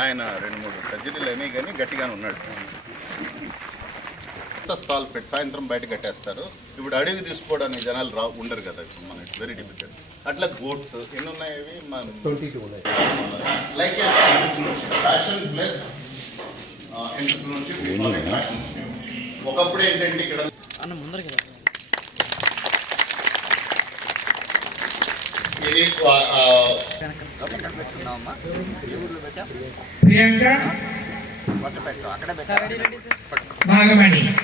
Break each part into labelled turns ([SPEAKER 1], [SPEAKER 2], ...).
[SPEAKER 1] ఆయన రెండు మూడు సర్జరీలు అయినాయి కానీ గట్టిగానే ఉన్నాడు. స్టాల్ పెట్టి సాయంత్రం బయట కట్టేస్తారు. ఇప్పుడు అడిగి తీసుకోవడానికి జనాలు రా ఉండరు కదా ఇప్పుడు మన ఇట్స్ వెరీ డిఫికల్ట్ అట్లా గోట్స్ ఎన్ని ఉన్నాయి అవి? మన
[SPEAKER 2] ట్వంటీ టూ ఉన్నాయి.
[SPEAKER 1] లైక్ ఫ్యాషన్ ప్లస్ ఒకప్పుడు ఏంటంటే ఇక్కడ
[SPEAKER 3] అన్న
[SPEAKER 1] ఆ, ఆ,
[SPEAKER 4] ప్రియాంక? నాగమణి.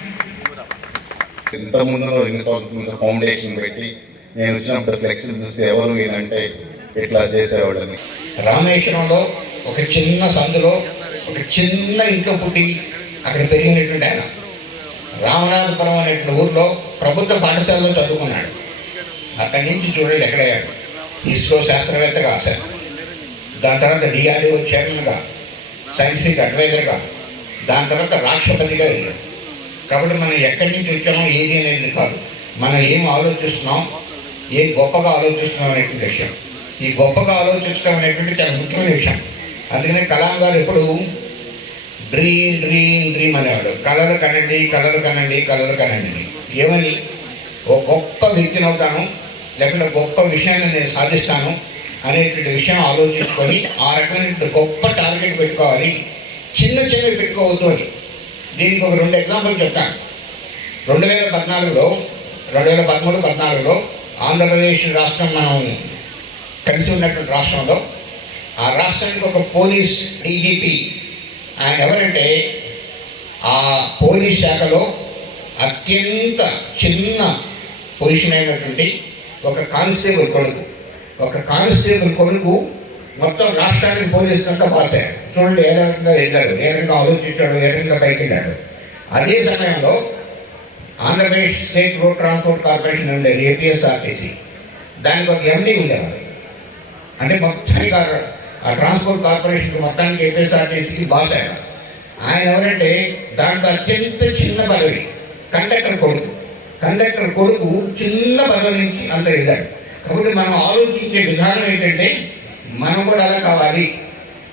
[SPEAKER 1] ఇంత ముందు ఎన్ని సంవత్సరాల ముందు ఫౌండేషన్ పెట్టి నేను వచ్చినప్పుడు ఫ్లెక్సీ చూసి ఎవరు ఈయనంటే ఇట్లా చేసేవాళ్ళని.
[SPEAKER 4] రామేశ్వరంలో ఒక చిన్న సందులో ఒక చిన్న ఇంట్లో పుట్టి అక్కడ పెరిగినటువంటి ఆయన. రామనాథపురం అనేటువంటి ఊర్లో ప్రభుత్వ పాఠశాలలో చదువుకున్నాడు. అక్కడి నుంచి చూడండి ఎక్కడయ్యాడు. ఇస్రో శాస్త్రవేత్తగా ఆశారు దాని తర్వాత డిఆర్డిఓ చైర్మన్గా సైంటిఫిక్ అడ్వైజర్గా దాని తర్వాత రాష్ట్రపతిగా వెళ్ళాం కాబట్టి మనం ఎక్కడి నుంచి వచ్చామో ఏది అనేది కాదు. మనం ఏం ఆలోచిస్తున్నాం ఏం గొప్పగా ఆలోచిస్తున్నాం అనేటువంటి విషయం. ఈ గొప్పగా ఆలోచించడం అనేటువంటి చాలా ముఖ్యమైన విషయం. అందుకనే కలాం గారు ఎప్పుడు డ్రీమ్ డ్రీమ్ డ్రీమ్ అనేవాడు. కళలు కనండి కళలు కనండి కళలు కనండి. ఏమని? ఒక గొప్ప వ్యక్తిని అవుతాను లేకుంటే గొప్ప విషయాన్ని నేను సాధిస్తాను అనేటువంటి విషయం ఆలోచించుకొని ఆ రకమైన గొప్ప టార్గెట్ పెట్టుకోవాలి. చిన్న చిన్నవి పెట్టుకోవద్దు అని. దీనికి ఒక రెండు ఎగ్జాంపుల్ చెప్తాను రెండు వేల పద్నాలుగులో రెండు వేల పదమూడు పద్నాలుగులో ఆంధ్రప్రదేశ్ రాష్ట్రం మనం కలిసి ఉన్నటువంటి రాష్ట్రంలో ఆ రాష్ట్రానికి ఒక పోలీస్ డీజీపీ ఆయన ఎవరంటే ఆ పోలీస్ శాఖలో అత్యంత చిన్న పొజిషన్ అయినటువంటి ఒక కానిస్టేబుల్ కొడుకు. ఒక కానిస్టేబుల్ కొడుకు మొత్తం రాష్ట్రానికి పోలీస్ అంతా పాస్ అయ్యాడు. చూడండి ఏ రకంగా ఎదిగాడు ఏ రకంగా ఆలోచించాడు ఏ రకంగా పైకి వెళ్ళాడు అదే సమయంలో Andhra Pradesh state road transport corporation ఉండేది ఏపీఎస్ఆర్టీసీ దానికి ఒక ఎండీ ఉండేవాడు. అంటే మొత్తానికి ఆ- ఆ ట్రాన్స్పోర్ట్ కార్పొరేషన్ మొత్తానికి ఏపీఎస్ఆర్టీసీకి బాస్ ఆయన ఆయన ఎవరంటే దాంట్లో అత్యంత చిన్న పదవి కండక్టర్ కొడుకు. కండక్టర్ కొడుకు చిన్న పదవి నుంచి అంత వెళ్ళాడు. కాబట్టి మనం ఆలోచించే విధానం ఏంటంటే మనం కూడా అలా కావాలి.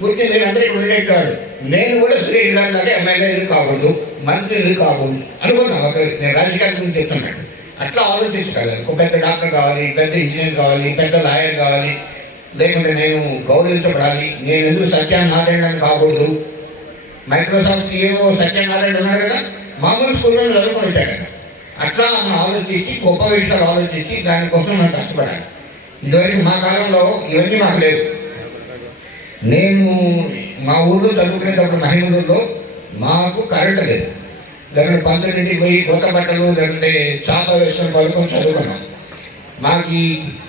[SPEAKER 4] పూర్తి నేను అందరికీ ఉండేటాడు నేను కూడా సురేష్ గారి ఎమ్మెల్యే ఇది కావద్దు మంత్రి ఇది కావద్దు అనుకున్నాను ఒక నేను రాజకీయాల గురించి చెప్తున్నాను. అట్లా ఆలోచించగలను ఒక పెద్ద డాక్టర్ కావాలి పెద్ద ఇంజనీర్ కావాలి పెద్ద లాయర్ కావాలి. లేకుంటే నేను గౌరవించబడాలి. నేను ఎందుకు సత్యనారాయణ అని కాకూడదు? మైక్రోసాఫ్ట్ సిఇఓ సత్యనారాయణ ఉన్నాడు కదా? మామూలు స్కూల్లో చదువుకుంటాడు అట్లా మనం ఆలోచించి గొప్ప విషయాలు ఆలోచించి దానికోసం మనం కష్టపడాలి. ఇదివరకు మా కాలంలో ఇవన్నీ మాకు లేదు నేను మా ఊళ్ళో చదువుకునేటప్పుడు మహిళల్లో మాకు కరెంట్ లేదు. లేకుంటే పంతుడింటికి పోయి కొత్త బట్టలు లేకుంటే చాప వేసుకొని పడుకొని చదువుకున్నాం. మాకు ఈ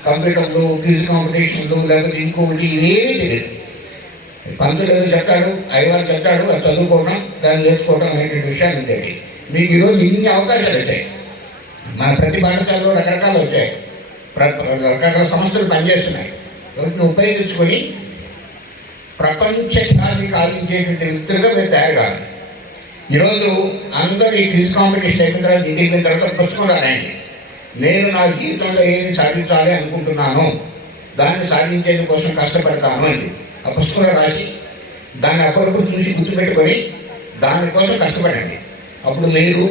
[SPEAKER 4] కంప్యూటర్లు క్విజ్ కాంపిటీషన్లు లేకపోతే ఇంకొకటి ఇవేమీ తెలియదు. పంతులు చెప్పాడు అయ్యవారు చెప్పాడు అది చదువుకోవడం దాన్ని నేర్చుకోవడం అనేటువంటి విషయాలు ఉండేవి. మీకు ఈరోజు ఇన్ని అవకాశాలు ఉంటాయి మన ప్రతి పాఠశాలలో రకరకాలు వచ్చాయి రకరకాల సంస్థలు పనిచేస్తున్నాయి. వాటిని ఉపయోగించుకొని ప్రపంచ ఖ్యాతి కాలించేటువంటి వ్యక్తులుగా మీరు తయారు కావాలి ఈరోజు అందరూ ఈ క్విజ్ కాంపిటీషన్ అయిపోయిన తర్వాత ఇంటికి పోయిన తర్వాత పుస్తకం రాయండి నేను నా జీవితంలో ఏది సాధించాలి అనుకుంటున్నాను దాన్ని సాధించేందు కోసం కష్టపడతాను అని ఆ పుస్తకంలో రాసి దాన్ని అప్పుడప్పుడు చూసి గుర్తుపెట్టుకొని దానికోసం కష్టపడండి. అప్పుడు మీరు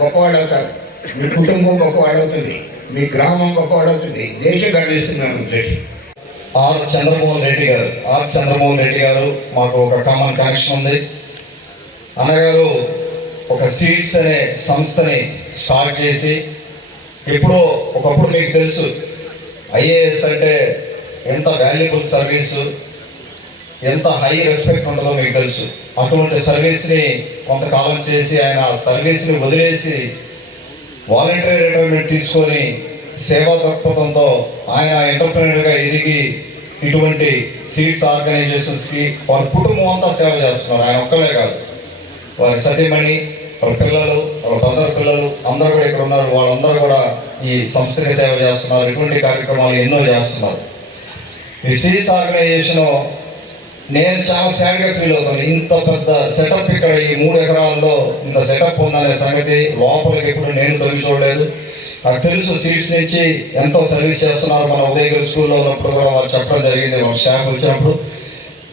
[SPEAKER 4] గొప్పవాళ్ళు అవుతారు. మీ కుటుంబం గొప్పవాళ్ళు అవుతుంది మీ గ్రామం గొప్పవాళ్ళు అవుతుంది దేశం గర్విస్తున్నాను ఉద్దేశం.
[SPEAKER 5] ఆర్ చంద్రమోహన్ రెడ్డి గారు. ఆర్ చంద్రమోహన్ రెడ్డి గారు మాకు ఒక కామన్ కనెక్షన్ ఉంది. అన్నగారు ఒక సీడ్స్ అనే సంస్థని స్టార్ట్ చేసి ఎప్పుడో ఒకప్పుడు మీకు తెలుసు ఐఏఎస్ అంటే ఎంత వాల్యుబుల్ సర్వీసు ఎంత హై రెస్పెక్ట్ ఉంటుందో మీకు తెలుసు. అటువంటి సర్వీస్ని కొంతకాలం చేసి ఆయన సర్వీస్ని వదిలేసి వాలంటరీ రిటైర్మెంట్ తీసుకొని సేవా దృక్పథంతో ఆయన ఎంటర్ప్రీనర్గా ఎదిగి ఇటువంటి సీట్స్ ఆర్గనైజేషన్స్కి వారి కుటుంబం అంతా సేవ చేస్తున్నారు. ఆయన ఒక్కలే కాదు. వారి సతీమణి వాళ్ళ పిల్లలు వాళ్ళ బ్రదర్ పిల్లలు అందరూ కూడా ఇక్కడ ఉన్నారు. వాళ్ళందరూ కూడా ఈ సంస్థకి సేవ చేస్తున్నారు. ఇటువంటి కార్యక్రమాలు ఎన్నో చేస్తున్నారు. ఈ సీట్స్ ఆర్గనైజేషన్ నేను చాలా సాడ్గా ఫీల్ అవుతాను. ఇంత పెద్ద సెటప్ ఇక్కడ ఈ మూడు ఎకరాల్లో ఇంత సెటప్ ఉందనే సంగతి లోపలికి ఎప్పుడు నేను తొలగి చూడలేదు నాకు తెలుసు సీట్స్ నుంచి ఎంతో సర్వీస్ చేస్తున్నారు మన ఉదయగిరి స్కూల్లో ఉన్నప్పుడు కూడా వాళ్ళు చెప్పడం జరిగింది మన స్టాఫ్ వచ్చినప్పుడు.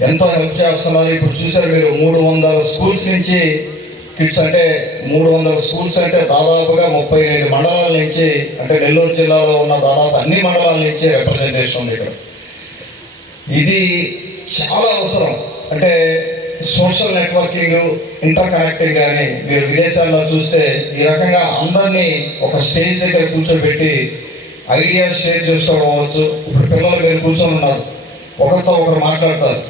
[SPEAKER 5] ఎంతో హెల్ప్ చేస్తున్నారు. ఇప్పుడు చూసారు మీరు మూడు వందల స్కూల్స్ నుంచి కిడ్స్ అంటే మూడు వందల స్కూల్స్ అంటే దాదాపుగా ముప్పై ఐదు మండలాల నుంచి అంటే నెల్లూరు జిల్లాలో ఉన్న దాదాపు అన్ని మండలాల నుంచి రిప్రజెంటేషన్ ఉంది ఇక్కడ. ఇది చాలా అవసరం. అంటే సోషల్ నెట్వర్కింగ్ ఇంటర్ కనెక్టింగ్ కానీ మీరు విదేశాల్లో చూస్తే ఈ రకంగా అందరినీ ఒక స్టేజ్ దగ్గర కూర్చోబెట్టి ఐడియాస్ షేర్ చేసుకోవడం అవ్వచ్చు. ఇప్పుడు పిల్లలు మీరు కూర్చొని ఉన్నారు. ఒకరితో ఒకరు మాట్లాడతారు.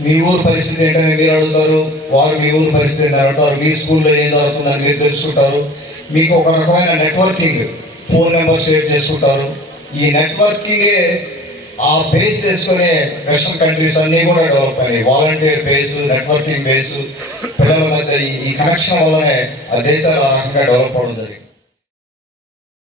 [SPEAKER 5] మీ ఊరు పరిస్థితి ఏంటని మీరు అడుగుతారు. వారు మీ ఊరు పరిస్థితి ఏంటని అడుగుతారు. మీ స్కూల్లో ఏం జరుగుతుందని మీరు తెలుసుకుంటారు. మీకు ఒక రకమైన నెట్వర్కింగ్ ఫోన్ నెంబర్ షేర్ చేసుకుంటారు. ఈ నెట్వర్కింగే ఆ బేస్ చేసుకునే వెస్టర్న్ కంట్రీస్ అన్నీ కూడా డెవలప్ అయినాయి. వాలంటీర్ బేస్ నెట్వర్కింగ్ బేస్ పిల్లల మధ్య ఈ- ఈ కనెక్షన్ వల్లనే ఆ దేశాలు ఆ రకంగా డెవలప్ అవడం జరిగింది.